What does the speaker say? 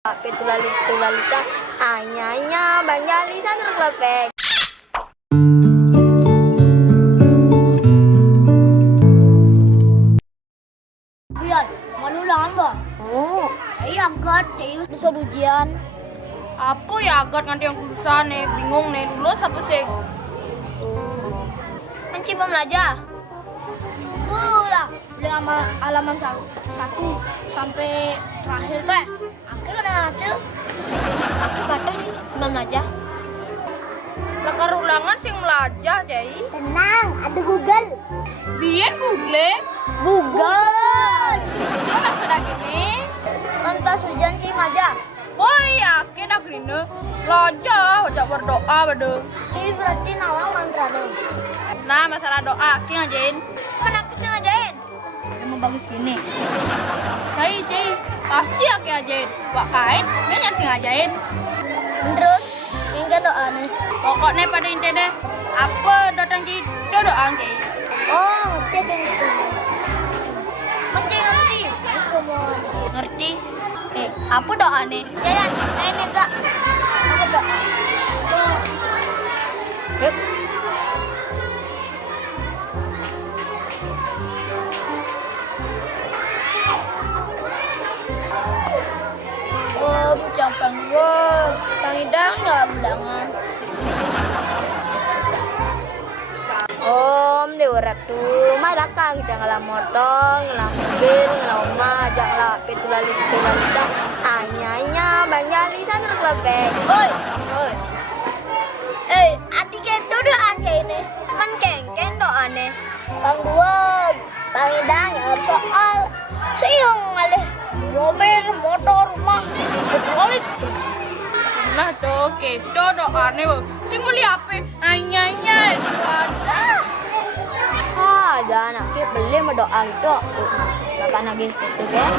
Petulalita, anyanya banyak lisan terklepek. Biar, mau ulangan ba? Oh, Saya agak, saya disuruh ujian. Apa ya agak nanti yang susah nih, bingung nih, lulus apa sih? mencium aja. Lah, beli halaman 1 sampai terakhir teh. Aku kena aja. Baton sebelum aja. Lekar ulangan sing melajah, Cai. Tenang, ada Google. Biyen Google, Google. coba sudah gini. Lantas ujian sih aja. Woi, yakin dah gini. Lajah, baca berdoa pada. Ini berarti nawang mantra dong. Nah, masalah doa, ki ngajain. Kan aku sih ngajain. Mau bagus gini. Cai, pasti aki ngajain. Wak kain, banyak sih ngajain. Terus, yang doa nih. Pokoknya pada intinya, apa datang di doa Cai. Oh, ngerti kan itu. Ngerti. Aku mau. Ngerti? Apa doa nih? Ya, ini enggak. Aku doa. Yuk. Jangan gua. Pangidang nggak bilangan. Om Dewa Ratu, madakang janganlah motor, ngelah mobil, ngelah rumah, janganlah petulalita, anyanya banyak lisan terklepek. Oi. Adik itu doa aja ini. Man kengken doa nih. Bang dua, pangidang ya soal. Siang ngalih mobil, motor, rumah, kecuali Nah, tuh, gitu doa nih. Sing muli apa? Anyanya, ada. Ah, jangan sih beli mau doa gitu. Makan lagi gitu kan.